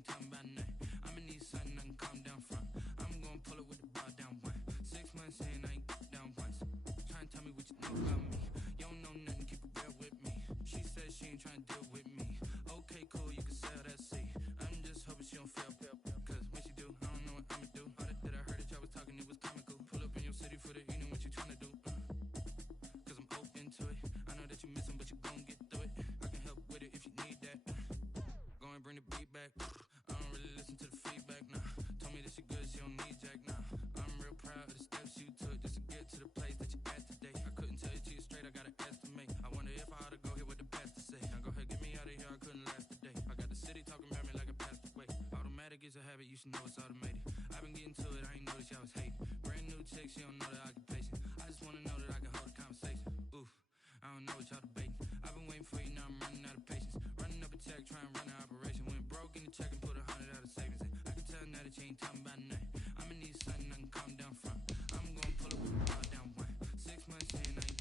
ain't talking about nothing. I'ma need something I can calm down from. I'm gonna pull it with the bar down one. 6 months in, I ain't down once. Trying to tell me what you know about me. You don't know nothing, keep it real with me. She said she ain't trying to deal with me. Okay, cool, you can sell that seat. I'm just hoping she don't fail. Cause when she do, I don't know what I'ma do. All that I heard that y'all was talking, it was comical. Pull up in your city for the evening, what you trying to do? Cause I'm open to it. I know that you missing, but you gon' get through it. I can help with it if you need that. Go and bring the beat back. I don't really listen to the feedback, nah. Told me that she good, she don't need Jack, nah. I'm real proud of the steps you took just to get to the place that you at today. I couldn't tell you to you straight, I gotta estimate. I wonder if I ought to go here with the best to say. Now go ahead, get me out of here, I couldn't last today. I got the city talking about me like I passed away. Automatic is a habit, you should know it's automated. I've been getting to it, I ain't noticed y'all was hating. Brand new chick, she don't know the occupation. I just wanna know that I can hold a conversation. Oof, I don't know what y'all debating. I've been waiting for you, now I'm running out of patience. Running up a check, trying to run an operation. Went broke in the check and put 100 out of savings in. I can tell now that you ain't talking about nothing. I'ma need something I can calm down from. I'm gonna pull up with the bar down one. 6 months in, I ain't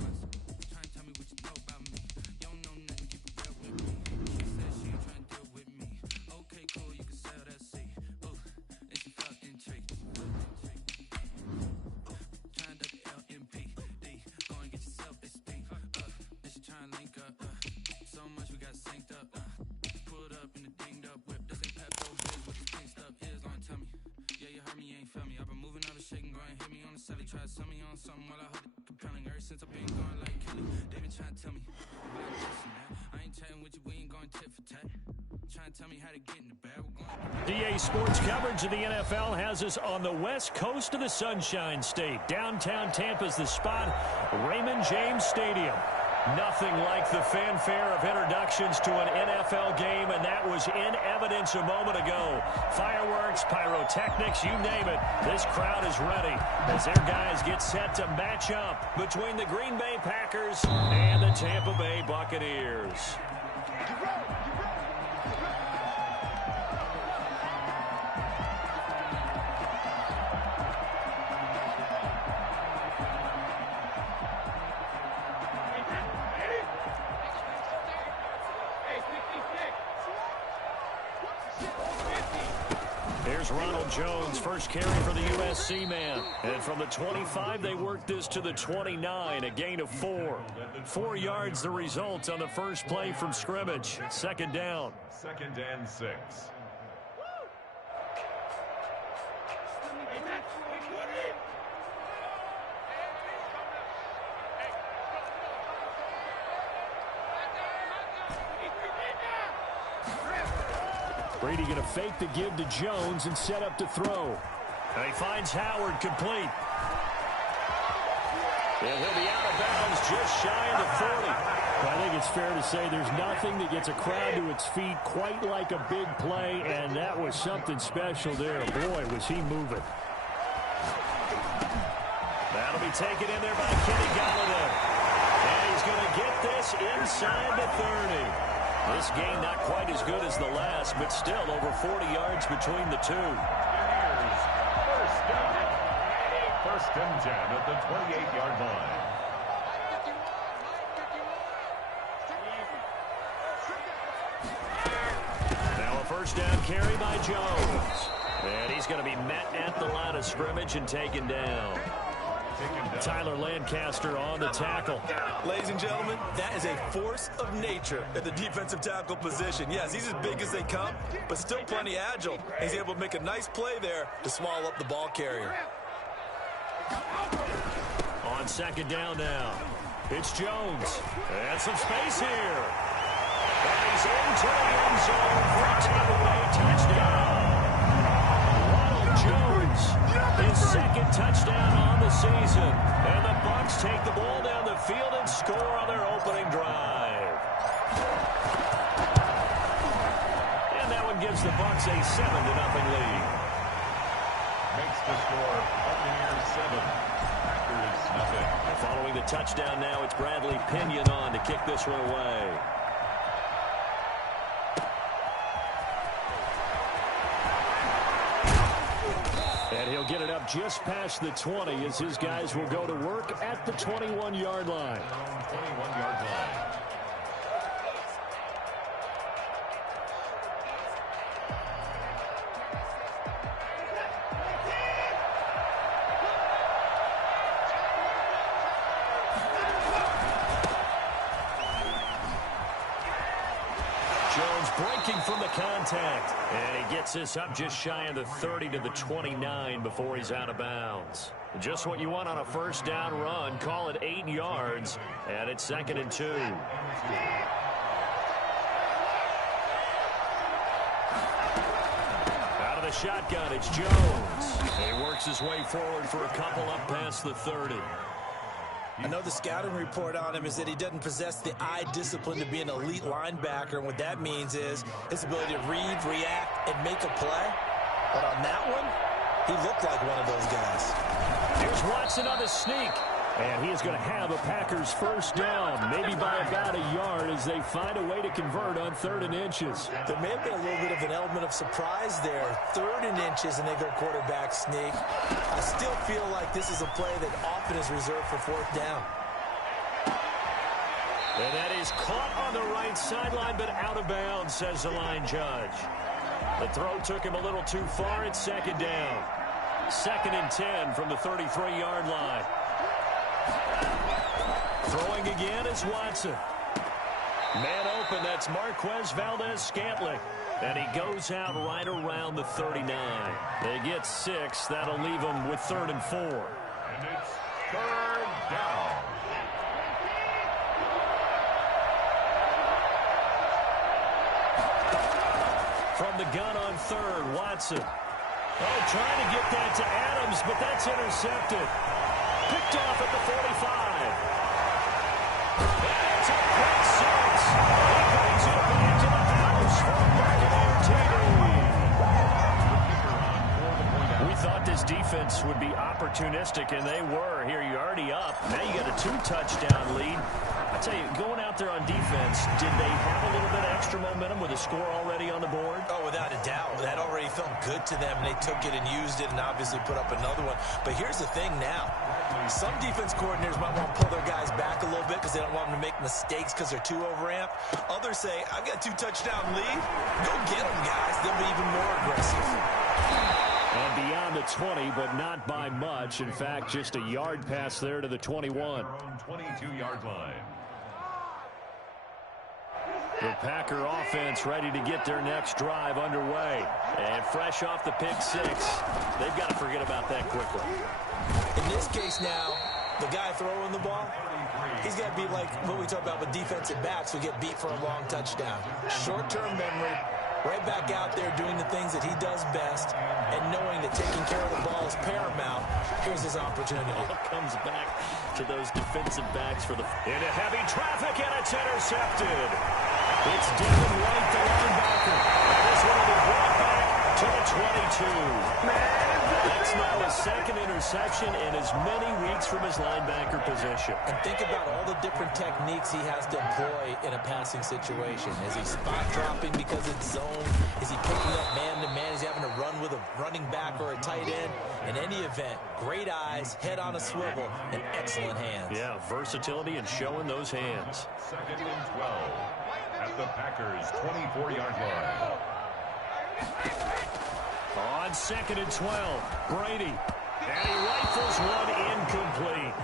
once. Trying to tell me what you know about me. You don't know nothing, keep it real with me. She said she ain't trying to deal with me. Okay, cool, you can sell that seat. Ooh, and she felt intrigued. Trying to LMPD. Go and get yourself a speed. And she trying to link up. So much we got synced up. Pulled up in the dinged up whip. This ain't Pepto Biz, what this pink stuff is. Gonna tell me. Yeah, you heard me, you ain't felt me. I've been moving, I've been shaking, go and hit me on the celly. Try to sell me on something while I hold it compelling. Ever since I've been going like Kelly, they been trying to tell me about this and that. I ain't chatting with you, we ain't going tit for tat. Trying to tell me how to get in the bag. We're going. DA Sports coverage of the NFL has us on the west coast of the Sunshine State. Downtown Tampa's the spot, Raymond James Stadium. Nothing like the fanfare of introductions to an NFL game, and that was in evidence a moment ago. Fireworks, pyrotechnics, you name it. This crowd is ready as their guys get set to match up between the Green Bay Packers and the Tampa Bay Buccaneers. Here's Ronald Jones, first carry for the USC man. And from the 25, they worked this to the 29, a gain of 4. 4 yards the result on the first play from scrimmage. Second down. 2nd and 6. Brady going to fake the give to Jones and set up to throw. And he finds Howard complete. And he'll be out of bounds just shy of the 40. I think it's fair to say there's nothing that gets a crowd to its feet quite like a big play, and that was something special there. Boy, was he moving. That'll be taken in there by Kenny Golladay. And he's going to get this inside the 30. This game not quite as good as the last, but still over 40 yards between the two. Here's first down. 1st and 10 at the 28-yard line. Now a first down carry by Jones. And he's going to be met at the line of scrimmage and taken down. Tyler Lancaster on the tackle. Ladies and gentlemen, that is a force of nature at the defensive tackle position. Yes, he's as big as they come, but still plenty agile. He's able to make a nice play there to swallow up the ball carrier. On 2nd down now, it's Jones. And some space here. And he's into the end zone for a Tampa Bay touchdown. Ronald Jones, his 2nd touchdown on the season. And the Bucs take the ball down the field and score on their opening drive. And that one gives the Bucs a 7-0 lead. Makes the score Buccaneers 7, Packers nothing. And following the touchdown now, it's Bradley Pinion on to kick this one away. And he'll get it up just past the 20 as his guys will go to work at the 21-yard line. 21-yard line. from the contact. And he gets this up just shy of the 30 to the 29 before he's out of bounds. Just what you want on a first down run. Call it 8 yards, and it's 2nd and 2. Out of the shotgun, it's Jones. He works his way forward for a couple up past the 30. I know the scouting report on him is that he doesn't possess the eye discipline to be an elite linebacker. And what that means is his ability to read, react, and make a play. But on that one, he looked like one of those guys. Here's Watson on the sneak. And he is going to have a Packers first down, maybe by about a yard as they find a way to convert on 3rd and inches. There may have been a little bit of an element of surprise there. 3rd and inches, and they go quarterback sneak. I still feel like this is a play that often is reserved for 4th down. And that is caught on the right sideline, but out of bounds, says the line judge. The throw took him a little too far. It's 2nd down. 2nd and 10 from the 33-yard line. Throwing again is Watson. Man open, that's Marquez Valdez-Scantling. And he goes out right around the 39. They get 6. That'll leave them with 3rd and 4. And it's 3rd down. From the gun on 3rd, Watson. Oh, trying to get that to Adams, but that's intercepted. Picked off at the 45. That's a quick 6. He brings it back to the house for a Buccaneer TD. We thought this defense would be opportunistic, and they were. Here, you're already up. Now you got a 2-touchdown lead. I tell you, going out there on defense, did they have a little bit of extra momentum with a score already on the board? Oh, without a doubt. That already felt good to them, and they took it and used it and obviously put up another one. But here's the thing now. Some defense coordinators might want to pull their guys back a little bit because they don't want them to make mistakes because they're too overamped. Others say, I've got a 2-touchdown lead. Go get them, guys. They'll be even more aggressive. And beyond the 20, but not by much. In fact, just a yard pass there to the 21. 22-yard line. The Packer offense ready to get their next drive underway. And fresh off the pick 6, they've got to forget about that quickly. In this case now, the guy throwing the ball, he's got to be like what we talk about with defensive backs who get beat for a long touchdown. Short-term memory, right back out there doing the things that he does best, and knowing that taking care of the ball is paramount. Here's his opportunity. Ball comes back to those defensive backs for the into heavy traffic, and it's intercepted. It's Devin White, the linebacker. This one will be brought back to the 22. That's now his 2nd interception in as many weeks from his linebacker position. And think about all the different techniques he has to employ in a passing situation. Is he spot dropping because it's zone? Is he picking up man-to-man? Is he having to run with a running back or a tight end? In any event, great eyes, head on a swivel, and excellent hands. Yeah, versatility and showing those hands. 2nd and 12 at the Packers' 24-yard line. On 2nd and 12, Brady. And he rifles one incomplete.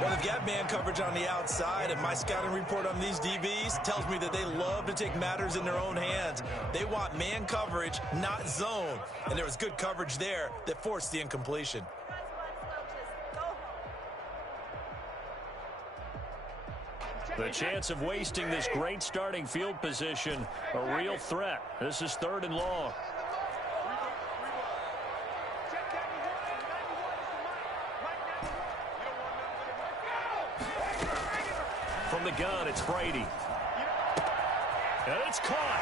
Well, they've got man coverage on the outside, and my scouting report on these DBs tells me that they love to take matters in their own hands. They want man coverage, not zone. And there was good coverage there that forced the incompletion. The chance of wasting this great starting field position, a real threat. This is 3rd and long. From the gun, it's Brady. And it's caught.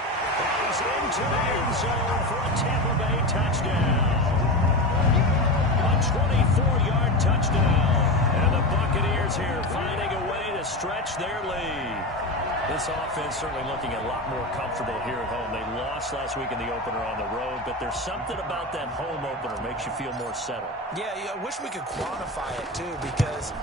He's into the end zone for a Tampa Bay touchdown. A 24-yard touchdown. And the Buccaneers here finding a way to stretch their lead. This offense certainly looking a lot more comfortable here at home. They lost last week in the opener on the road, but there's something about that home opener makes you feel more settled. Yeah, I wish we could quantify it, too, because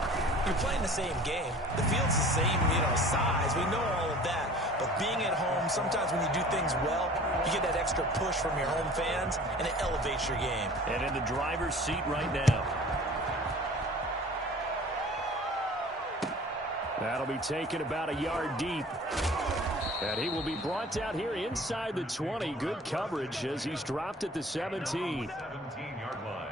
you're playing the same game. The field's the same, size. We know all of that. But being at home, sometimes when you do things well, you get that extra push from your home fans, and it elevates your game. And in the driver's seat right now. That'll be taken about a yard deep. And he will be brought out here inside the 20. Good coverage as he's dropped at the 17. 17-yard line.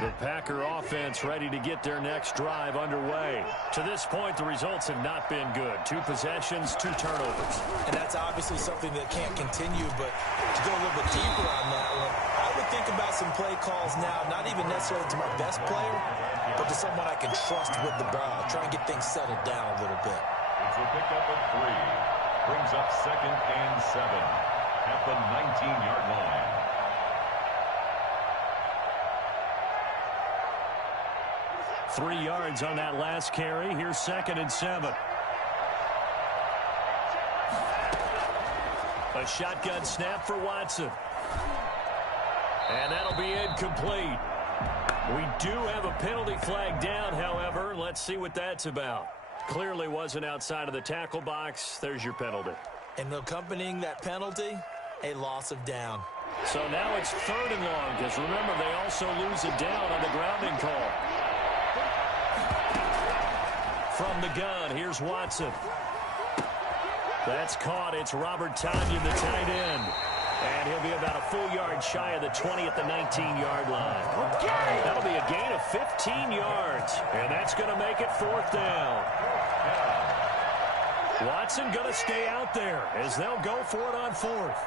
The Packer offense ready to get their next drive underway. To this point, the results have not been good. 2 possessions, 2 turnovers. And that's obviously something that can't continue, but to go a little bit deeper on that one, I would think about some play calls now, not even necessarily to my best player, but to someone I can trust with the ball. Try and get things settled down a little bit. It's a pickup of 3. Brings up 2nd and 7 at the 19-yard line. Three yards on that last carry. Here's 2nd and 7. A shotgun snap for Watson. And that'll be incomplete. We do have a penalty flag down, however. Let's see what that's about. Clearly wasn't outside of the tackle box. There's your penalty. And accompanying that penalty, a loss of down. So now it's 3rd and long, because remember, they also lose it down on the grounding call. From the gun, here's Watson. That's caught. It's Robert Tonyan, the tight end. And he'll be about a full yard shy of the 20 at the 19-yard line. That'll be a gain of 15 yards. And that's going to make it 4th down. Watson going to stay out there as they'll go for it on 4th.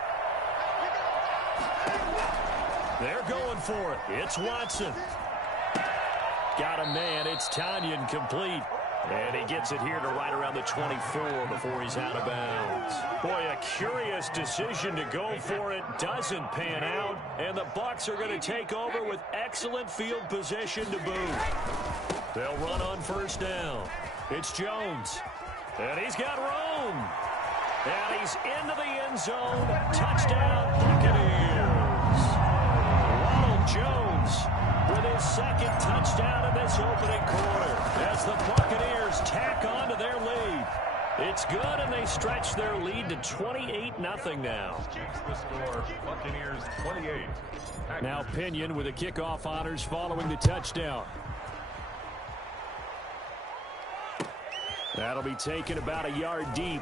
They're going for it. It's Watson. Got a man. It's Tonyan complete. And he gets it here to right around the 24 before he's out of bounds. Boy, a curious decision to go for it. Doesn't pan out. And the Bucs are going to take over with excellent field position to boot. They'll run on 1st down. It's Jones. And he's got room. And he's into the end zone. Touchdown, Buccaneers. Ronald Jones with his 2nd touchdown in this opening quarter as the Buccaneers tack on to their lead. It's good, and they stretch their lead to 28-0 now. Keeps the score. Buccaneers 28. Now Pinion with the kickoff honors following the touchdown. That'll be taken about a yard deep.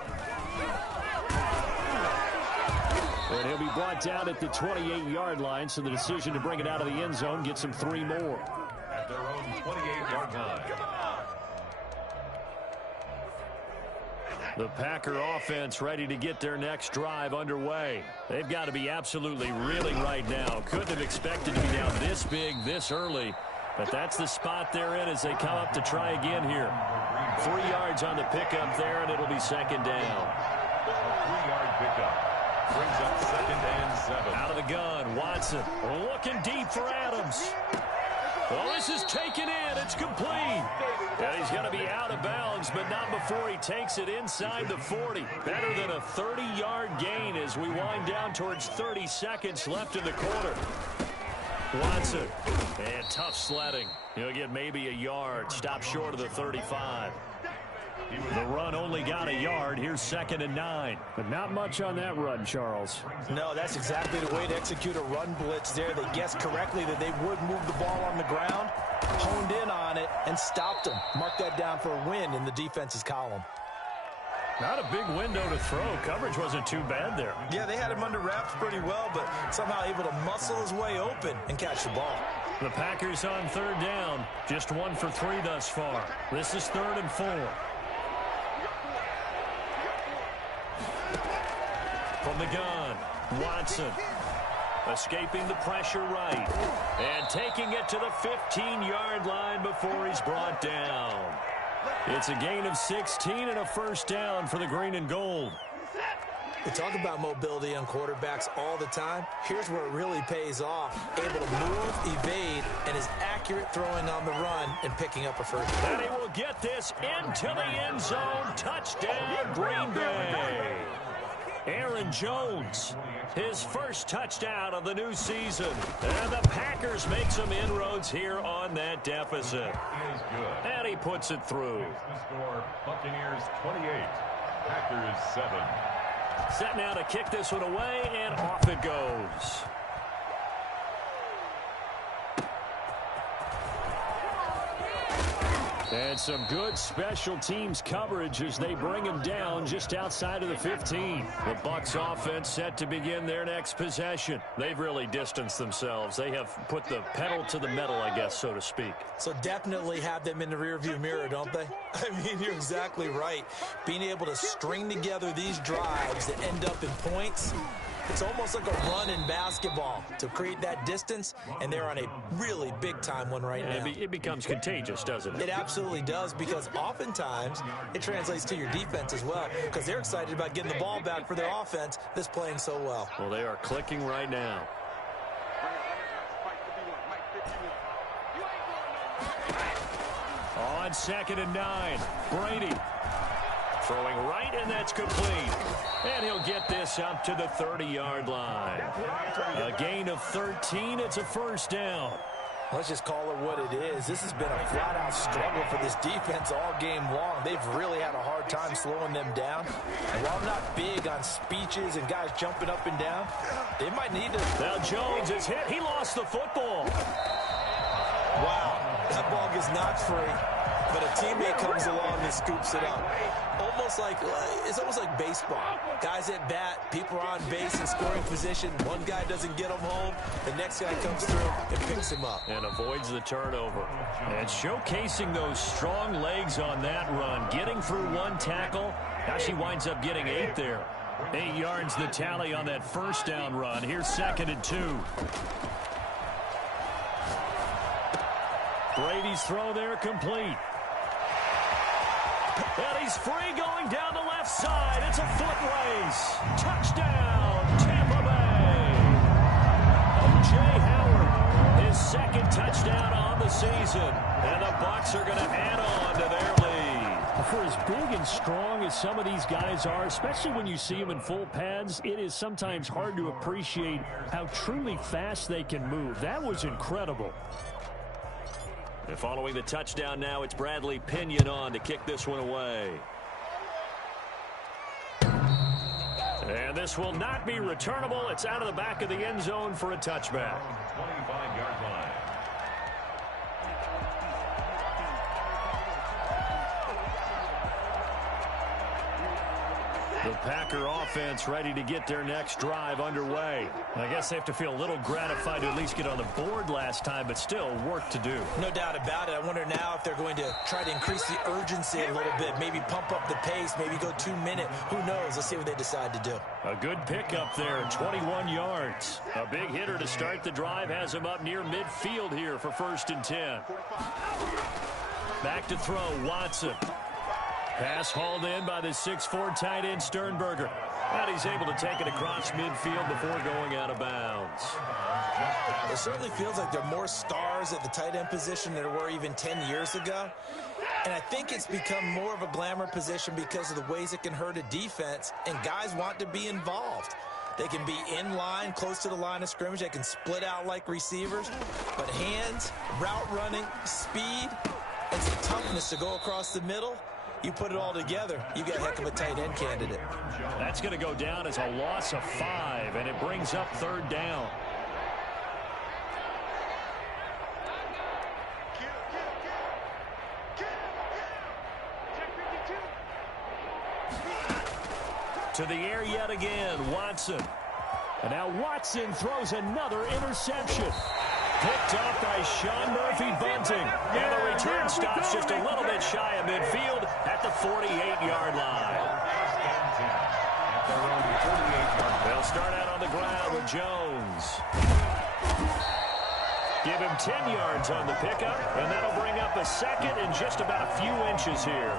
And he'll be brought down at the 28-yard line, so the decision to bring it out of the end zone gets him 3 more. At their own 28-yard line. The Packer offense ready to get their next drive underway. They've got to be absolutely reeling right now. Couldn't have expected to be down this big, this early. But that's the spot they're in as they come up to try again here. 3 yards on the pickup there, and it'll be 2nd down. 3-yard pickup. Brings up 2nd and 7. Out of the gun, Watson looking deep for Adams. Well, this is taken in. It's complete. And he's going to be out of bounds, but not before he takes it inside the 40. Better than a 30-yard gain as we wind down towards 30 seconds left in the quarter. Watson, and tough sledding. He'll get maybe a yard. Stop short of the 35. The run only got a yard. Here's 2nd and 9. But not much on that run, Charles. No, that's exactly the way to execute a run blitz there. They guessed correctly that they would move the ball on the ground, honed in on it, and stopped them. Mark that down for a win in the defense's column. Not a big window to throw. Coverage wasn't too bad there. Yeah, they had him under wraps pretty well, but somehow able to muscle his way open and catch the ball. The Packers on 3rd down. Just 1 for 3 thus far. This is 3rd and 4. From the gun, Watson escaping the pressure right and taking it to the 15-yard line before he's brought down. It's a gain of 16 and a 1st down for the green and gold. We talk about mobility on quarterbacks all the time. Here's where it really pays off. Able to move, evade, and is accurate throwing on the run and picking up a 1st down. And he will get this into the end zone. Touchdown, Green Bay. Aaron Jones, his 1st touchdown of the new season. And the Packers make some inroads here on that deficit. And he puts it through. The score, Buccaneers 28, Packers 7. Set now to kick this one away, and off it goes. And some good special teams coverage as they bring him down just outside of the 15. The Bucs offense set to begin their next possession. They've really distanced themselves. They have put the pedal to the metal, I guess, so to speak. So definitely have them in the rearview mirror, don't they? I mean, you're exactly right. Being able to string together these drives that end up in points, it's almost like a run in basketball to create that distance, and they're on a really big-time one right now. It becomes contagious, doesn't it? It absolutely does, because oftentimes it translates to your defense as well, because they're excited about getting the ball back for their offense that's playing so well. Well, they are clicking right now. On 2nd and 9, Brady. Throwing right, and that's complete. And he'll get this up to the 30-yard line. A gain of 13. It's a first down. Let's just call it what it is. This has been a flat-out struggle for this defense all game long. They've really had a hard time slowing them down. And while I'm not big on speeches and guys jumping up and down, they might need to... Now Jones is hit. He lost the football. Wow, that ball gets knocked free, but a teammate comes along and scoops it up. It's almost like baseball. Guys at bat, people are on base in scoring position. One guy doesn't get them home. The next guy comes through and picks him up. And avoids the turnover. And showcasing those strong legs on that run. Getting through one tackle. Now she winds up getting 8 there. 8 yards the tally on that first down run. Here's 2nd and 2. Brady's throw there complete. And he's free going down the left side. It's a foot race. Touchdown, Tampa Bay. O.J. Howard, his 2nd touchdown on the season. And the Bucs are going to add on to their lead. For as big and strong as some of these guys are, especially when you see them in full pads, it is sometimes hard to appreciate how truly fast they can move. That was incredible. And following the touchdown now, it's Bradley Pinion on to kick this one away. And this will not be returnable. It's out of the back of the end zone for a touchback. 25-yard line. The Packer offense ready to get their next drive underway. I guess they have to feel a little gratified to at least get on the board last time, but still work to do. No doubt about it. I wonder now if they're going to try to increase the urgency a little bit, maybe pump up the pace, maybe go 2-minute. Who knows? Let's see what they decide to do. A good pickup there, 21 yards. A big hitter to start the drive has him up near midfield here for 1st and 10. Back to throw, Watson. Pass hauled in by the 6'4" tight end Sternberger. And he's able to take it across midfield before going out of bounds. It certainly feels like there are more stars at the tight end position than there were even 10 years ago. And I think it's become more of a glamour position because of the ways it can hurt a defense, and guys want to be involved. They can be in line, close to the line of scrimmage. They can split out like receivers. But hands, route running, speed, and some toughness to go across the middle, you put it all together, you get a heck of a tight end candidate. That's going to go down as a loss of 5, and it brings up 3rd down. To the air yet again, Watson. And now Watson throws another interception. Picked up by Sean Murphy-Bunting. And the return stops just a little bit shy of midfield at the 48-yard line. They'll start out on the ground with Jones. Give him 10 yards on the pickup, and that'll bring up a 2nd and just about a few inches here.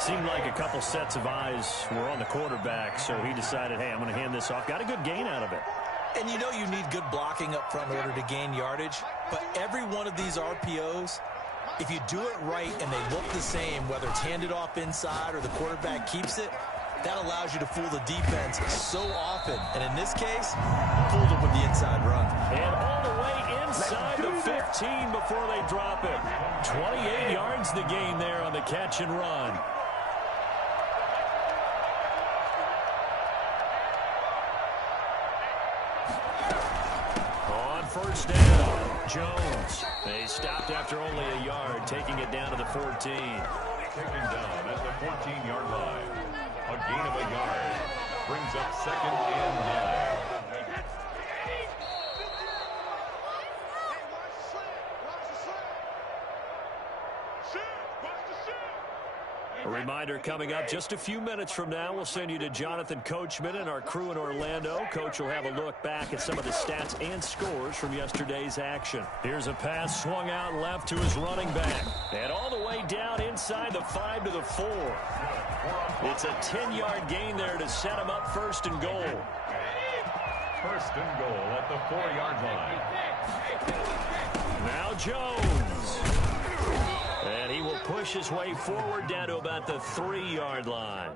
Seemed like a couple sets of eyes were on the quarterback, so he decided, hey, I'm going to hand this off. Got a good gain out of it. And you know you need good blocking up front in order to gain yardage, but every one of these RPOs, if you do it right and they look the same, whether it's handed off inside or the quarterback keeps it, that allows you to fool the defense so often. And in this case, fooled them with the inside run. And all the way inside the 15 before they drop it. 28 yards the gain there on the catch and run. On first down, Jones. They stopped after only a yard, taking it down to the 14. Taken down at the 14-yard line. A gain of a yard. Brings up 2nd and 9. A reminder coming up just a few minutes from now. We'll send you to Jonathan Coachman and our crew in Orlando. Coach will have a look back at some of the stats and scores from yesterday's action. Here's a pass swung out left to his running back. And all the way down inside the 5 to the 4. It's a 10-yard gain there to set him up 1st and goal. 1st and goal at the 4-yard line. Now Jones. And he will push his way forward down to about the 3-yard line.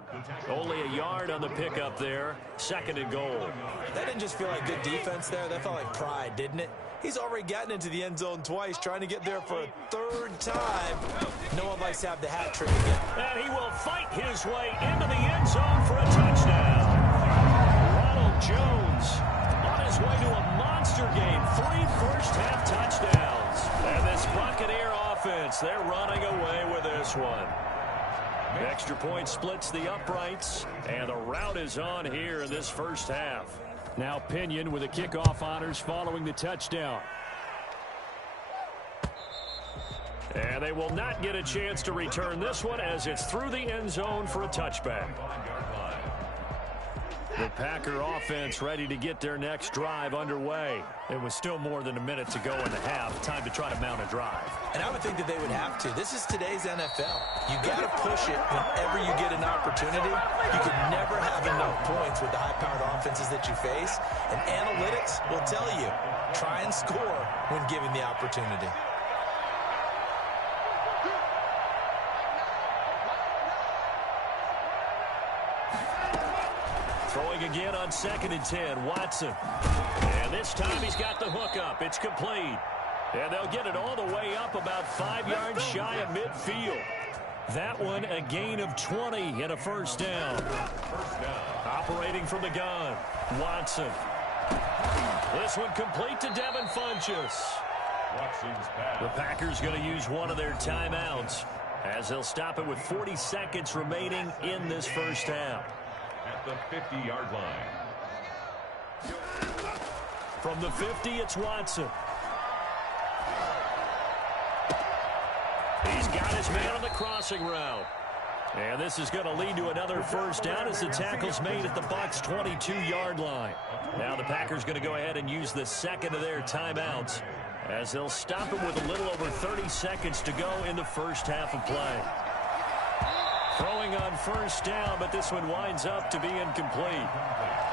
Only a yard on the pickup there. 2nd and goal. That didn't just feel like good defense there. That felt like pride, didn't it? He's already gotten into the end zone twice, trying to get there for a 3rd time. No one likes to have the hat trick again. And he will fight his way into the end zone for a touchdown. Ronald Jones on his way to a monster game. 3 first-half touchdowns. And this Buccaneer offense, they're running away with this one. Extra point splits the uprights, and the route is on here in this first half. Now Pinion with the kickoff honors following the touchdown. And they will not get a chance to return this one as it's through the end zone for a touchback. The Packer offense ready to get their next drive underway. It was still more than a minute to go in the half. Time to try to mount a drive. And I would think that they would have to. This is today's NFL. You got to push it whenever you get an opportunity. You can never have enough points with the high-powered offenses that you face. And analytics will tell you, try and score when given the opportunity. Throwing again on 2nd and 10, Watson. And this time he's got the hook up. It's complete. And they'll get it all the way up about 5 yards shy of midfield. That one a gain of 20 and a first down. Operating from the gun, Watson. This one complete to Devin Funchess. The Packers going to use one of their timeouts as they'll stop it with 40 seconds remaining in this first half. At the 50-yard line. From the 50, it's Watson. He's got his man on the crossing route. And this is going to lead to another first down as the tackle's made at the Bucs' 22-yard line. Now the Packers going to go ahead and use the second of their timeouts as they'll stop it with a little over 30 seconds to go in the first half of play. Throwing on first down, but this one winds up to be incomplete.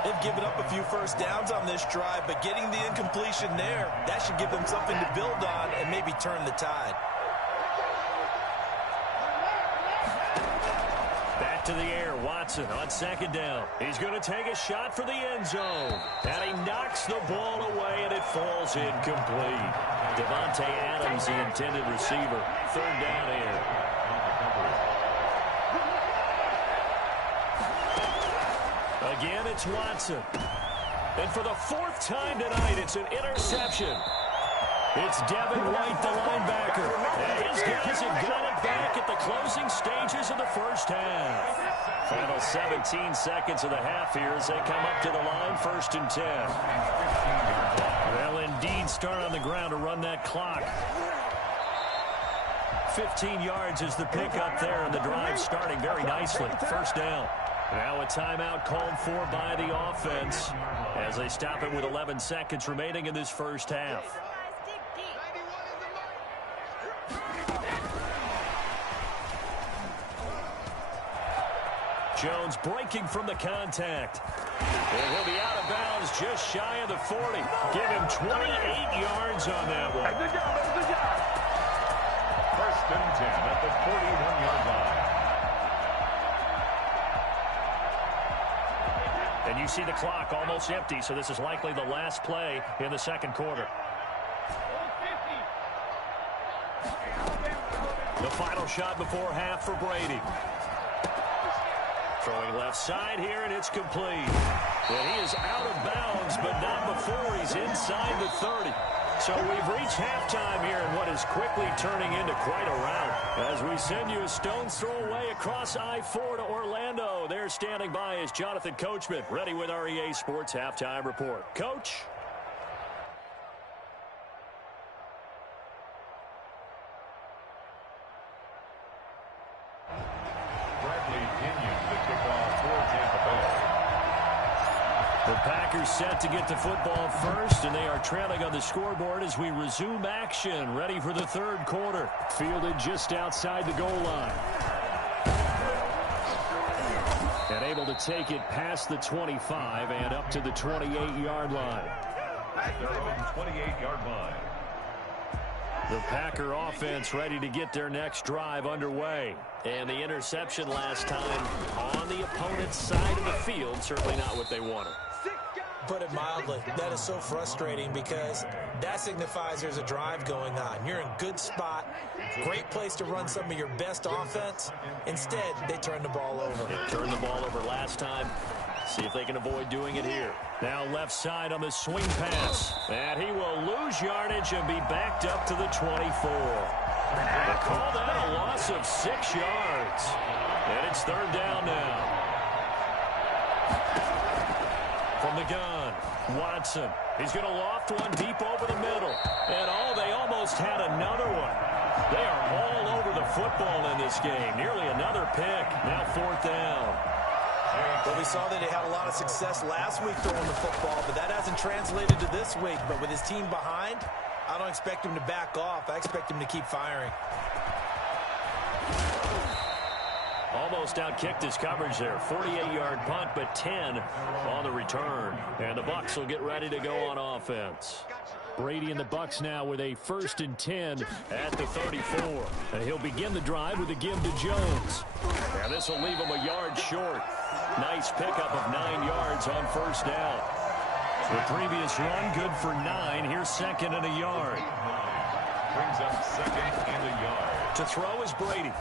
They've given up a few first downs on this drive, but getting the incompletion there, that should give them something to build on and maybe turn the tide. Back to the air, Watson on 2nd down. He's going to take a shot for the end zone. And he knocks the ball away, and it falls incomplete. Devontae Adams, the intended receiver. 3rd down here. Again, it's Watson. And for the 4th time tonight, it's an interception. It's Devin White, the linebacker. And his guys have got it back at the closing stages of the first half. Final 17 seconds of the half here as they come up to the line, 1st and 10. They'll indeed start on the ground to run that clock. 15 yards is the pickup there, and the drive starting very nicely. First down. Now a timeout called for by the offense as they stop it with 11 seconds remaining in this first half. Jones breaking from the contact. And he'll be out of bounds just shy of the 40. Give him 28 yards on that one. Good job, good job. 1st and 10 at the 41-yard line. And you see the clock almost empty, so this is likely the last play in the second quarter. The final shot before half for Brady. Throwing left side here, and it's complete. And he is out of bounds, but not before he's inside the 30. So we've reached halftime here in what is quickly turning into quite a rout. As we send you a stone's throw away across I-4 to Orlando. There standing by is Jonathan Coachman, ready with our EA Sports Halftime Report. Coach? Bradley Pinion, the kickoff for Tampa Bay. The Packers set to get the football first, and they are trailing on the scoreboard as we resume action, ready for the third quarter. Fielded just outside the goal line. And able to take it past the 25 and up to the 28-yard line. At their own 28-yard line. The Packer offense ready to get their next drive underway. And the interception last time on the opponent's side of the field, certainly not what they wanted. Put it mildly, that is so frustrating because that signifies there's a drive going on. You're in good spot, great place to run some of your best offense. Instead, they turn the ball over. They turned the ball over last time. See if they can avoid doing it here. Now left side on the swing pass. And he will lose yardage and be backed up to the 24. They call that a loss of 6 yards. And it's third down now. From the gun, Watson. He's going to loft one deep over the middle. And they almost had another one. They are all over the football in this game. Nearly another pick. Now fourth down. Well, we saw that he had a lot of success last week throwing the football, but that hasn't translated to this week. But with his team behind, I don't expect him to back off. I expect him to keep firing. Almost outkicked his coverage there. 48-yard punt, but 10 on the return. And the Bucs will get ready to go on offense. Brady and the Bucs now with a 1st and 10 at the 34. And he'll begin the drive with a give to Jones. And this will leave him a yard short. Nice pickup of 9 yards on first down. The previous run good for 9. Here's second and a yard. Brings up second and a yard. To throw is Brady.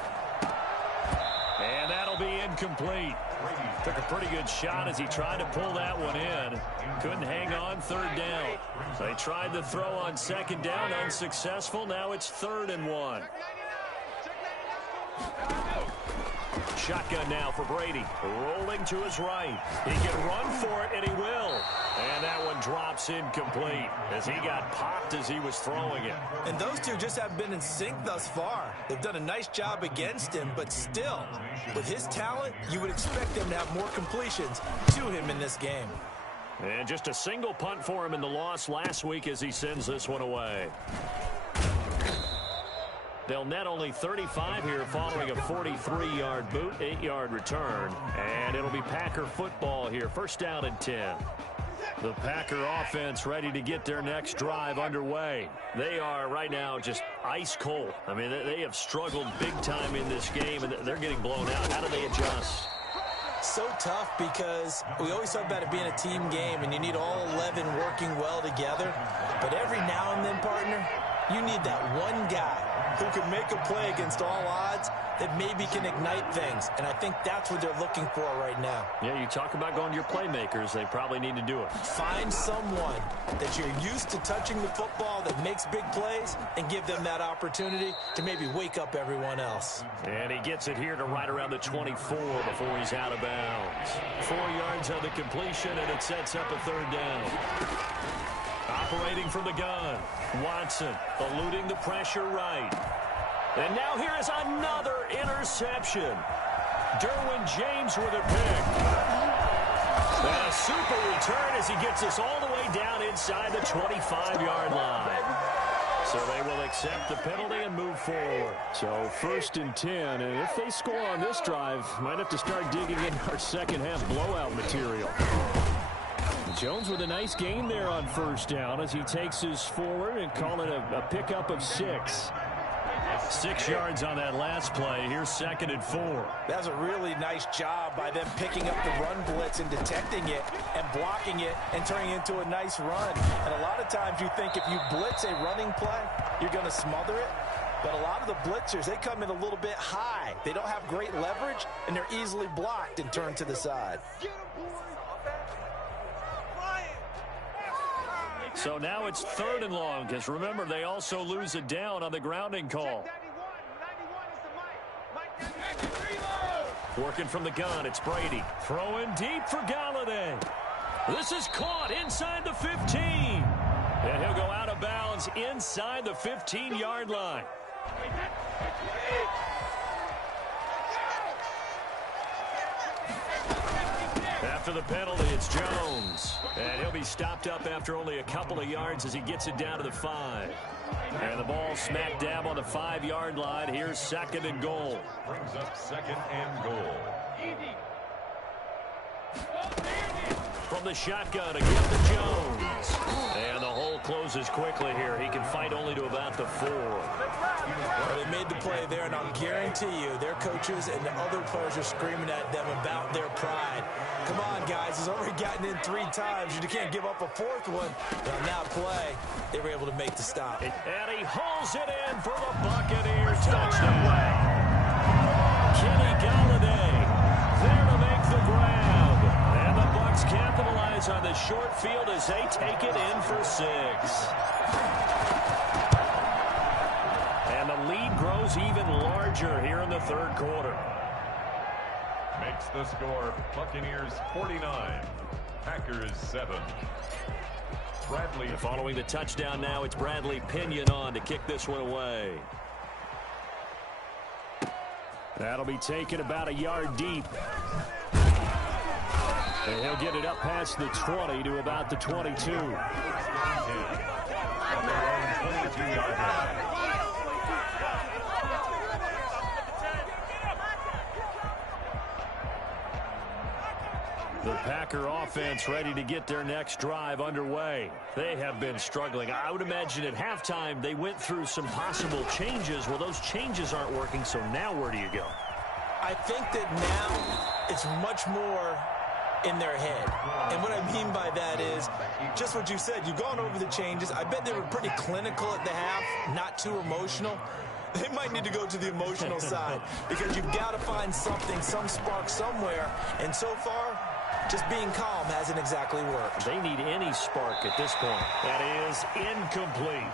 And that'll be incomplete. Took a pretty good shot as he tried to pull that one in. Couldn't hang on, third down. They tried the throw on second down, unsuccessful. Now it's 3rd and 1. Shotgun now for Brady. Rolling to his right. He can run for it, and he will. And that one drops incomplete as he got popped as he was throwing it. And those two just haven't been in sync thus far. They've done a nice job against him, but still, with his talent, you would expect them to have more completions to him in this game. And just a single punt for him in the loss last week as he sends this one away. They'll net only 35 here following a 43-yard boot, 8-yard return. And it'll be Packer football here. First down and 10. The Packer offense ready to get their next drive underway. They are right now just ice cold. I mean, they have struggled big time in this game, and they're getting blown out. How do they adjust? So tough because we always talk about it being a team game, and you need all 11 working well together. But every now and then, partner, you need that one guy who can make a play against all odds that maybe can ignite things. And I think that's what they're looking for right now. Yeah, you talk about going to your playmakers. They probably need to do it. Find someone that you're used to touching the football that makes big plays and give them that opportunity to maybe wake up everyone else. And he gets it here to right around the 24 before he's out of bounds. 4 yards on the completion, and it sets up a third down. Operating from the gun, Watson eluding the pressure right. And now here is another interception. Derwin James with a pick. And a super return as he gets us all the way down inside the 25-yard line. So they will accept the penalty and move forward. So 1st and 10, and if they score on this drive, might have to start digging in our second half blowout material. Jones with a nice gain there on first down as he takes his forward and call it a pickup of 6. 6 yards on that last play. Here's 2nd and 4. That's a really nice job by them picking up the run blitz and detecting it and blocking it and turning it into a nice run. And a lot of times you think if you blitz a running play, you're going to smother it. But a lot of the blitzers, they come in a little bit high. They don't have great leverage, and they're easily blocked and turned to the side. So now it's 3rd and long, because remember, they also lose it down on the grounding call. Working from the gun, it's Brady. Throwing deep for Galladay. This is caught inside the 15. And he'll go out of bounds inside the 15-yard line. After the penalty, it's Jones. And he'll be stopped up after only a couple of yards as he gets it down to the 5. And the ball smack dab on the 5-yard line. Here's 2nd and goal. Brings up 2nd and goal. From the shotgun, again to Jones. And the hole closes quickly here. He can fight only to about the 4. Well, they made the play there, and I'll guarantee you their coaches and the other players are screaming at them about their pride. Come on, guys. He's already gotten in 3 times. You can't give up a 4th one. And on that play, they were able to make the stop. And he hauls it in for the Buccaneers touchdown. Kenny Galladay there to make the grab. And the Bucs capitalize on the short field as they take it in for 6. And the lead grows even larger here in the 3rd quarter. Makes the score Buccaneers 49, Packers 7. Bradley. And following the touchdown now, it's Bradley Pinion on to kick this one away. That'll be taken about a yard deep. And he'll get it up past the 20 to about the 22. The Packer offense ready to get their next drive underway. They have been struggling. I would imagine at halftime they went through some possible changes. Well, those changes aren't working, so now where do you go? I think that now it's much more in their head. And what I mean by that is just what you said. You've gone over the changes. I bet they were pretty clinical at the half, not too emotional. They might need to go to the emotional side because you've got to find something, some spark somewhere. And so far, just being calm hasn't exactly worked. They need any spark at this point. That is incomplete.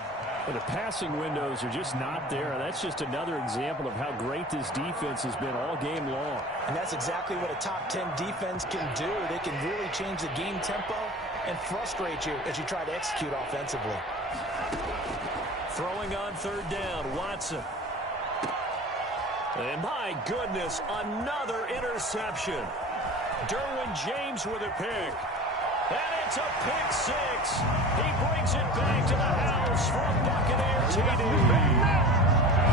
But the passing windows are just not there. That's just another example of how great this defense has been all game long. And that's exactly what a top 10 defense can do. They can really change the game tempo and frustrate you as you try to execute offensively. Throwing on 3rd down, Watson. And my goodness, another interception. Derwin James with a pick. And it's a pick 6. He brings it back to the house for a Buccaneer TD.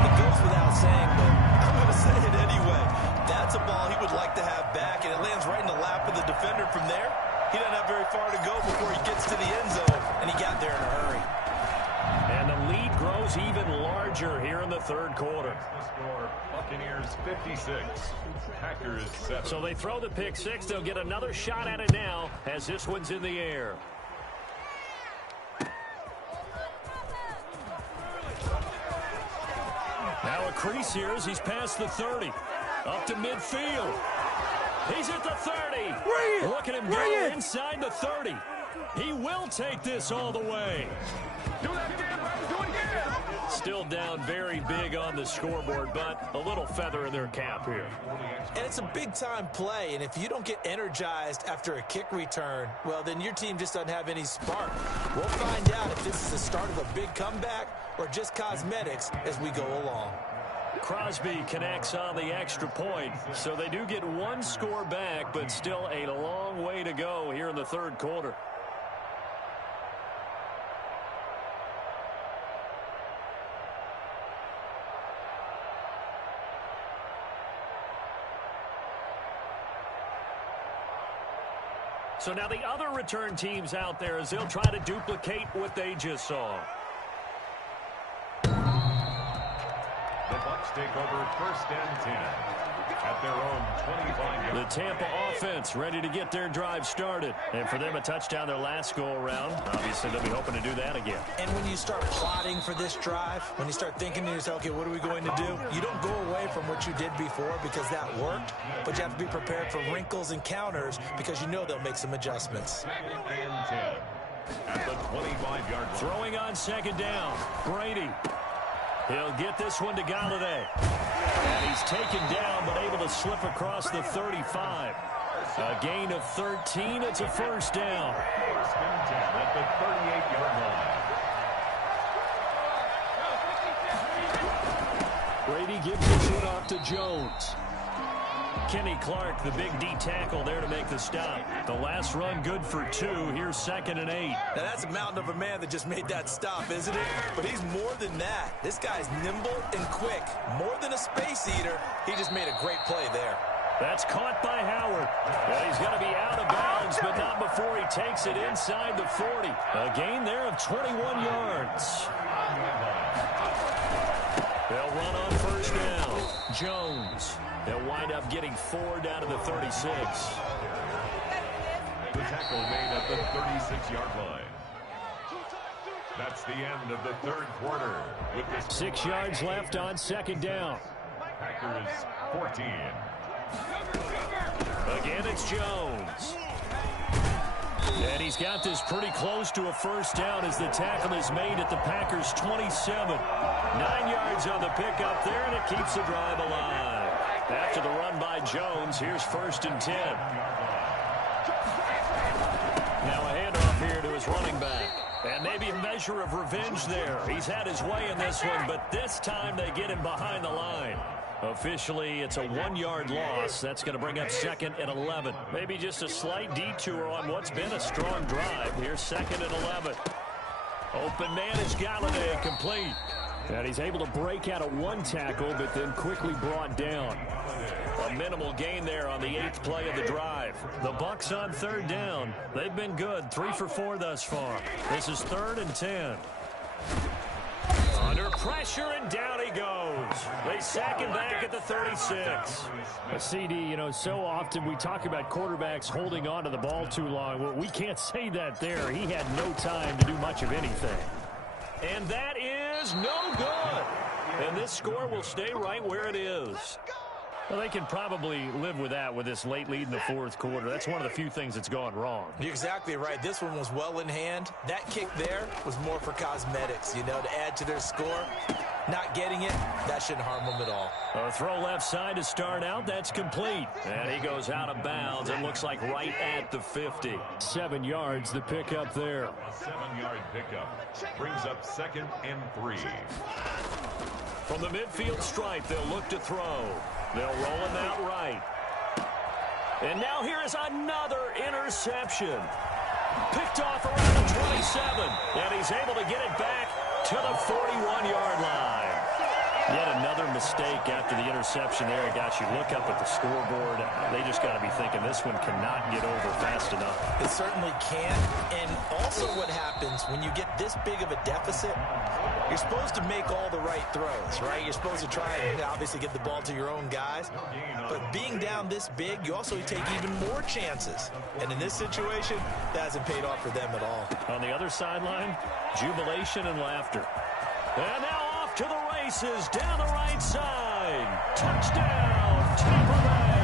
It goes without saying, but I'm going to say it anyway. That's a ball he would like to have back, and it lands right in the lap of the defender from there. He doesn't have very far to go before he gets to the end zone, and he got there in a hurry. And the lead grows even larger here in the 3rd quarter. The score Buccaneers 56, Packers 7. So they throw the pick 6. They'll get another shot at it now as this one's in the air. Now a crease here as he's past the 30. Up to midfield. He's at the 30. Look at him go inside the 30. He will take this all the way. Do that again, bro. Do it again. Still down very big on the scoreboard, but a little feather in their cap here. And it's a big-time play, and if you don't get energized after a kick return, well, then your team just doesn't have any spark. We'll find out if this is the start of a big comeback or just cosmetics as we go along. Crosby connects on the extra point, so they do get one score back, but still a long way to go here in the 3rd quarter. So now the other return teams out there as they'll try to duplicate what they just saw. The Bucs take over 1st and 10 at their own 25. The Tampa offense ready to get their drive started. And for them, a touchdown their last go-around. Obviously, they'll be hoping to do that again. And when you start plotting for this drive, when you start thinking to yourself, okay, what are we going to do? You don't go away from what you did before because that worked, but you have to be prepared for wrinkles and counters because you know they'll make some adjustments. 2nd and 10. at the 25-yard line. Throwing on second down. Brady. He'll get this one to Galladay. And he's taken down, but able to slip across the 35. A gain of 13. It's a first down. First and 10 at the 38-yard line. Brady gives this one off to Jones. Kenny Clark, the big D tackle there to make the stop. The last run good for 2. Here's 2nd and 8. Now that's a mountain of a man that just made that stop, isn't it? But he's more than that. This guy's nimble and quick. More than a space eater. He just made a great play there. That's caught by Howard. And he's going to be out of bounds, but not before he takes it inside the 40. A gain there of 21 yards. They'll run on first down. Jones. They'll wind up getting 4 down to the 36. The tackle made at the 36-yard line. That's the end of the third quarter. With this 6 yards left on second down. Packers 14. Again, it's Jones. And he's got this pretty close to a first down as the tackle is made at the Packers' 27. 9 yards on the pickup there, and it keeps the drive alive. After the run by Jones, here's 1st and 10. Now a handoff here to his running back. And maybe a measure of revenge there. He's had his way in this one, but this time they get him behind the line. Officially, it's a 1-yard loss. That's going to bring up 2nd and 11. Maybe just a slight detour on what's been a strong drive. Here's 2nd and 11. Open man is Galladay, complete. And he's able to break out of one tackle, but then quickly brought down. A minimal gain there on the 8th play of the drive. The Bucs on third down. They've been good, 3 for 4 thus far. This is 3rd and 10. Under pressure, and down he goes. They sack him back at the 36. CD, you know, so often we talk about quarterbacks holding on to the ball too long. Well, we can't say that there. He had no time to do much of anything. And that is no good. And this score will stay right where it is. Well, they can probably live with that with this late lead in the fourth quarter. That's one of the few things that's gone wrong. You're exactly right. This one was well in hand. That kick there was more for cosmetics, you know, to add to their score. Not getting it, that shouldn't harm them at all. A throw left side to start out. That's complete. And he goes out of bounds. It looks like right at the 50. 7 yards, the pickup there. A 7-yard pickup brings up 2nd and 3. From the midfield stripe, they'll look to throw. They'll roll him out right. And now here is another interception. Picked off around the 27. And he's able to get it back to the 41-yard line. Yet another mistake after the interception there. Gosh, you look up at the scoreboard. They just got to be thinking this one cannot get over fast enough. It certainly can. And also what happens when you get this big of a deficit, you're supposed to make all the right throws, right? You're supposed to try and obviously get the ball to your own guys. But being down this big, you also take even more chances. And in this situation, that hasn't paid off for them at all. On the other sideline, jubilation and laughter. And now off to the races down the right side. Touchdown, Tampa Bay.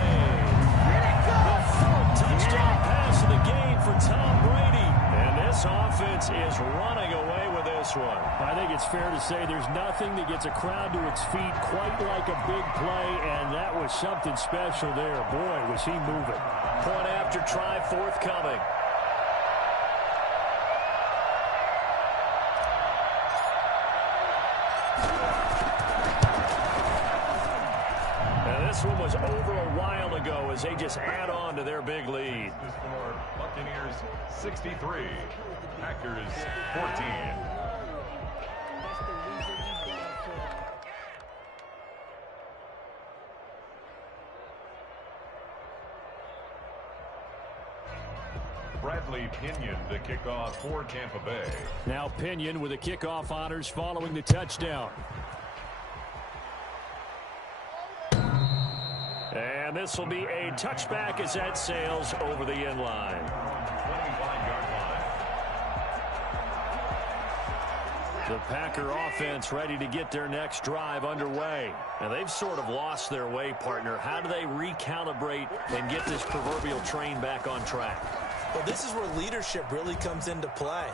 The 4th touchdown pass of the game for Tom Brady. And this offense is running away with this one. I think it's fair to say there's nothing that gets a crowd to its feet quite like a big play, and that was something special there. Boy, was he moving. Point after try forthcoming. This one was over a while ago as they just add on to their big lead. The score, Buccaneers 63, Packers 14. Bradley Pinion to kick off for Tampa Bay. Now Pinion with the kickoff honors following the touchdown. And this will be a touchback as that sails over the end line. 25-yard line. The Packer offense ready to get their next drive underway. Now they've sort of lost their way, partner. How do they recalibrate and get this proverbial train back on track? Well, this is where leadership really comes into play.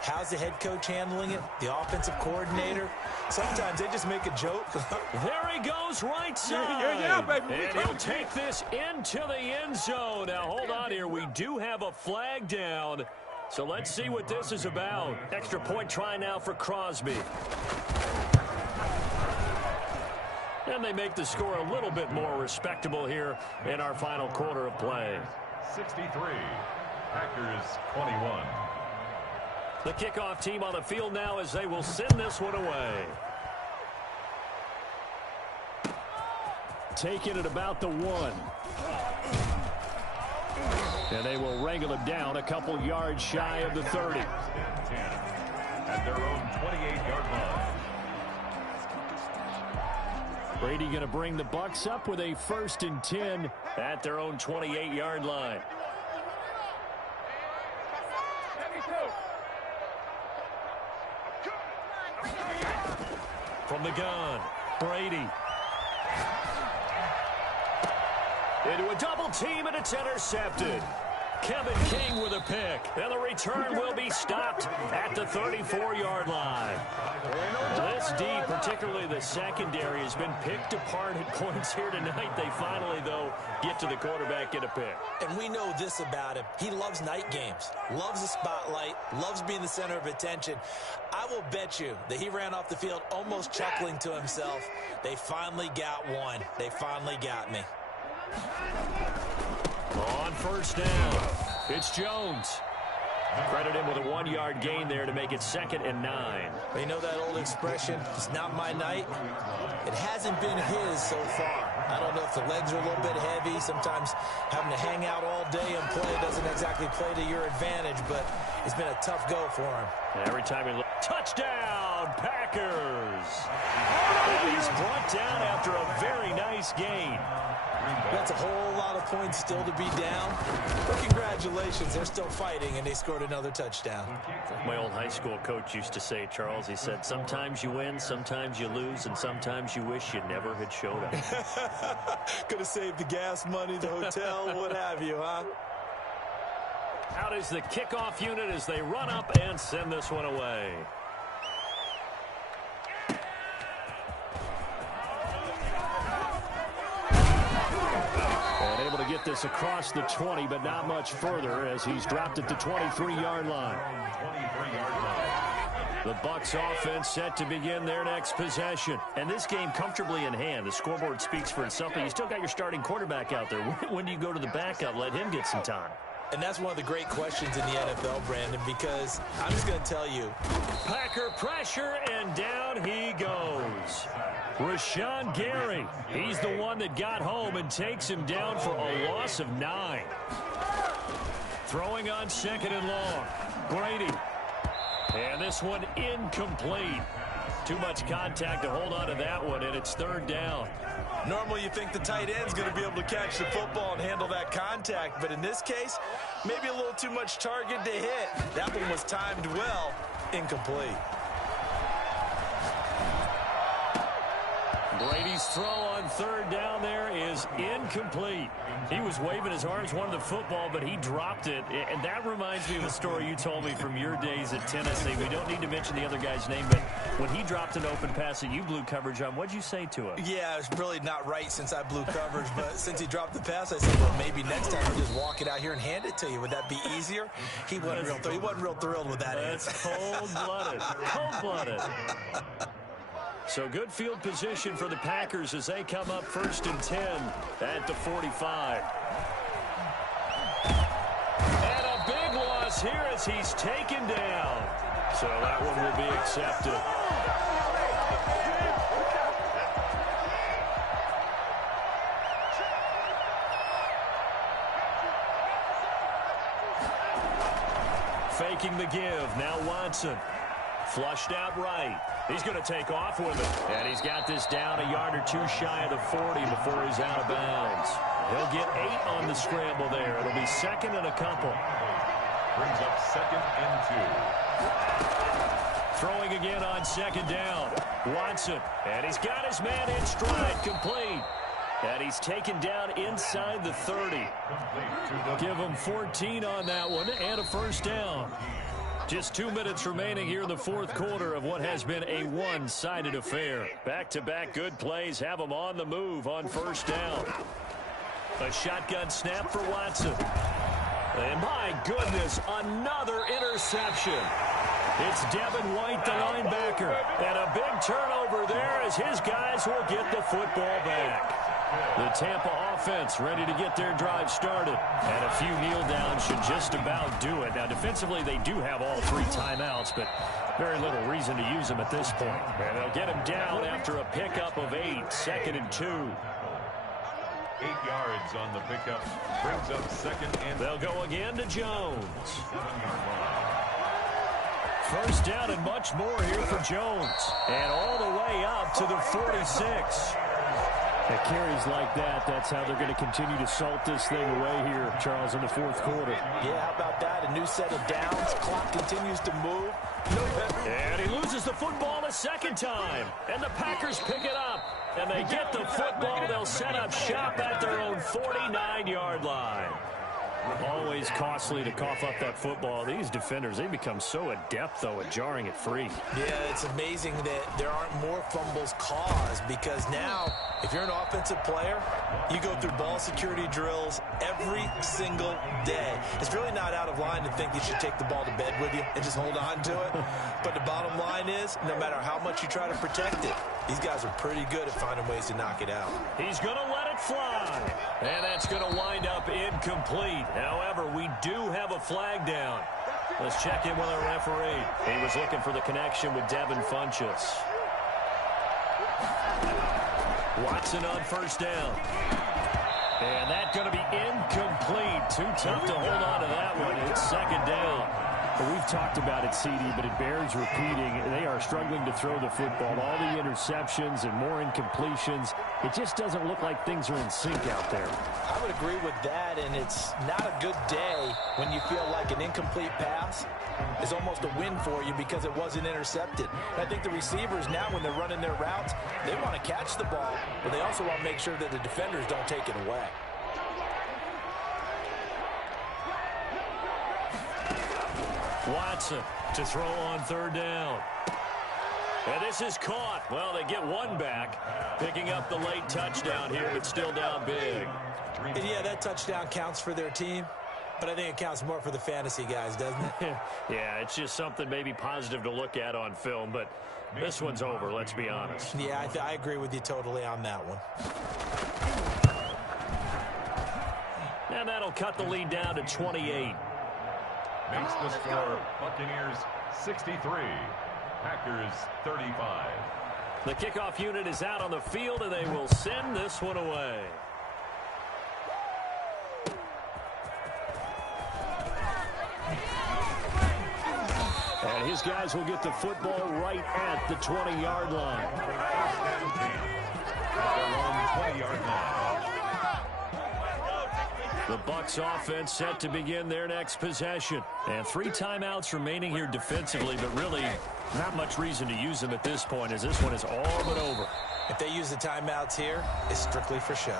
How's the head coach handling it? The offensive coordinator? Sometimes they just make a joke. There he goes right side. Yeah, baby. And he'll take this into the end zone. Now, hold on here. We do have a flag down. So let's see what this is about. Extra point try now for Crosby. And they make the score a little bit more respectable here in our final quarter of play. 63, Packers 21. The kickoff team on the field now as they will send this one away. Taking it about the 1. And they will wrangle him down a couple yards shy of the 30. 10 at their own 28-yard line. Brady going to bring the Bucs up with a 1st and 10 at their own 28-yard line. From the gun, Brady. Into a double team, and it's intercepted. Kevin King with a pick. And the return will be stopped at the 34-yard line. This D, particularly the secondary, has been picked apart at points here tonight. They finally, though, get to the quarterback, get a pick. And we know this about him. He loves night games, loves the spotlight, loves being the center of attention. I will bet you that he ran off the field almost chuckling to himself. They finally got one. They finally got me. On first down, it's Jones. Credit him with a 1-yard gain there to make it 2nd and 9. You know that old expression, it's not my night? It hasn't been his so far. I don't know if the legs are a little bit heavy. Sometimes having to hang out all day and play doesn't exactly play to your advantage, but it's been a tough go for him. Every time he looks, touchdown, Packers. And he's brought down after a very nice gain. That's a whole lot of points still to be down. But congratulations, they're still fighting, and they scored another touchdown. My old high school coach used to say, Charles, he said, sometimes you win, sometimes you lose, and sometimes you wish you never had showed up. Could have saved the gas money, the hotel, what have you, huh? Out is the kickoff unit as they run up and send this one away. And able to get this across the 20, but not much further as he's dropped at the 23-yard line. The Bucs offense set to begin their next possession. And this game comfortably in hand. The scoreboard speaks for itself, but you still got your starting quarterback out there. When do you go to the backup? Let him get some time. And that's one of the great questions in the NFL, Brandon, because I'm just going to tell you. Packer pressure, and down he goes. Rashawn Gary, he's the one that got home and takes him down for a loss of 9. Throwing on 2nd and long. Brady. And this one incomplete. Too much contact to hold on to that one, and it's 3rd down. Normally you think the tight end's going to be able to catch the football and handle that contact, but in this case, maybe a little too much target to hit. That one was timed well, incomplete. Brady's throw on 3rd down there is incomplete. He was waving his arms, wanted the football, but he dropped it. And that reminds me of a story you told me from your days at Tennessee. We don't need to mention the other guy's name, but when he dropped an open pass that you blew coverage on, what'd you say to him? Yeah, it's really not right since I blew coverage, but since he dropped the pass, I said, well, maybe next time I'll just walk it out here and hand it to you. Would that be easier? He wasn't real thrilled with that answer. That's cold-blooded. Cold-blooded. So good field position for the Packers as they come up 1st and 10 at the 45. And a big loss here as he's taken down. So that one will be accepted. Faking the give. Now Watson. Flushed out right. He's going to take off with it. And he's got this down a yard or two shy of the 40 before he's out of bounds. He'll get 8 on the scramble there. It'll be 2nd and a couple. Brings up 2nd and 2. Throwing again on 2nd down. Watson. And he's got his man in stride, complete. And he's taken down inside the 30. Give him 14 on that one and a first down. Just 2 minutes remaining here in the fourth quarter of what has been a one-sided affair. Back-to-back good plays have them on the move on first down. A shotgun snap for Watson. And my goodness, another interception. It's Devin White, the linebacker. And a big turnover there as his guys will get the football back. The Tampa offense ready to get their drive started. And a few kneel downs should just about do it. Now, defensively, they do have all 3 timeouts, but very little reason to use them at this point. And they'll get him down after a pickup of 8, 2nd and 2. 8 yards on the pickup. Brings up 2nd and... They'll go again to Jones. 7-yard line. First down and much more here for Jones. And all the way up to the 46. At carries like that, that's how they're going to continue to salt this thing away here, Charles, in the fourth quarter. Yeah, how about that? A new set of downs. Clock continues to move. And he loses the football a second time. And the Packers pick it up. And they get the football. They'll set up shop at their own 49-yard line. Always costly to cough up that football. These defenders, they become so adept, though, at jarring it free. Yeah, it's amazing that there aren't more fumbles caused because now, if you're an offensive player, you go through ball security drills every single day. It's really not out of line to think you should take the ball to bed with you and just hold on to it. But the bottom line is, no matter how much you try to protect it, these guys are pretty good at finding ways to knock it out. He's going to let it fly. And that's going to wind up incomplete. However, we do have a flag down. Let's check in with our referee. He was looking for the connection with Devin Funchess. Watson on first down. And that's going to be incomplete. Too tough to hold on to that one. It's 2nd down. Well, we've talked about it, CD, but it bears repeating. They are struggling to throw the football. All the interceptions and more incompletions. It just doesn't look like things are in sync out there. I would agree with that, and it's not a good day when you feel like an incomplete pass is almost a win for you because it wasn't intercepted. I think the receivers now, when they're running their routes, they want to catch the ball, but they also want to make sure that the defenders don't take it away. Watson to throw on 3rd down. And this is caught. Well, they get one back, picking up the late touchdown here, but still down big. And yeah, that touchdown counts for their team, but I think it counts more for the fantasy guys, doesn't it? Yeah, it's just something maybe positive to look at on film, but this one's over, let's be honest. Yeah, I agree with you totally on that one. And that'll cut the lead down to 28. Makes the score Buccaneers 63, Packers 35. The kickoff unit is out on the field, and they will send this one away. And his guys will get the football right at the 20-yard line. They're on the 20-yard line. The Bucs offense set to begin their next possession. And 3 timeouts remaining here defensively, but really not much reason to use them at this point as this one is all but over. If they use the timeouts here, it's strictly for show.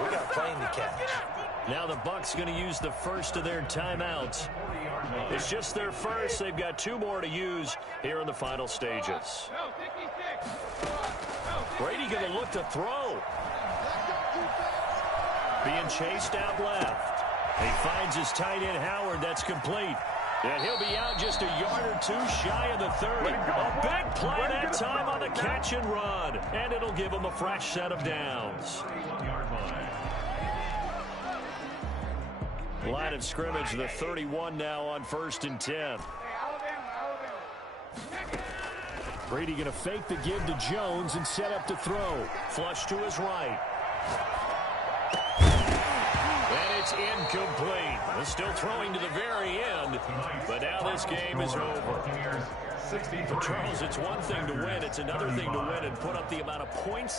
We got a plane to catch. Now the Bucs going to use the first of their timeouts. It's just their first. They've got 2 more to use here in the final stages. Brady going to look to throw. Being chased out left. He finds his tight end, Howard. That's complete. And he'll be out just a yard or 2 shy of the 30. A big play that time on the catch and run. And it'll give him a fresh set of downs. Line of scrimmage, the 31 now on 1st and 10. Brady going to fake the give to Jones and set up to throw. Flush to his right. And it's incomplete. They're still throwing to the very end, but now this game is over. For Charles, it's one thing to win. It's another thing to win and put up the amount of points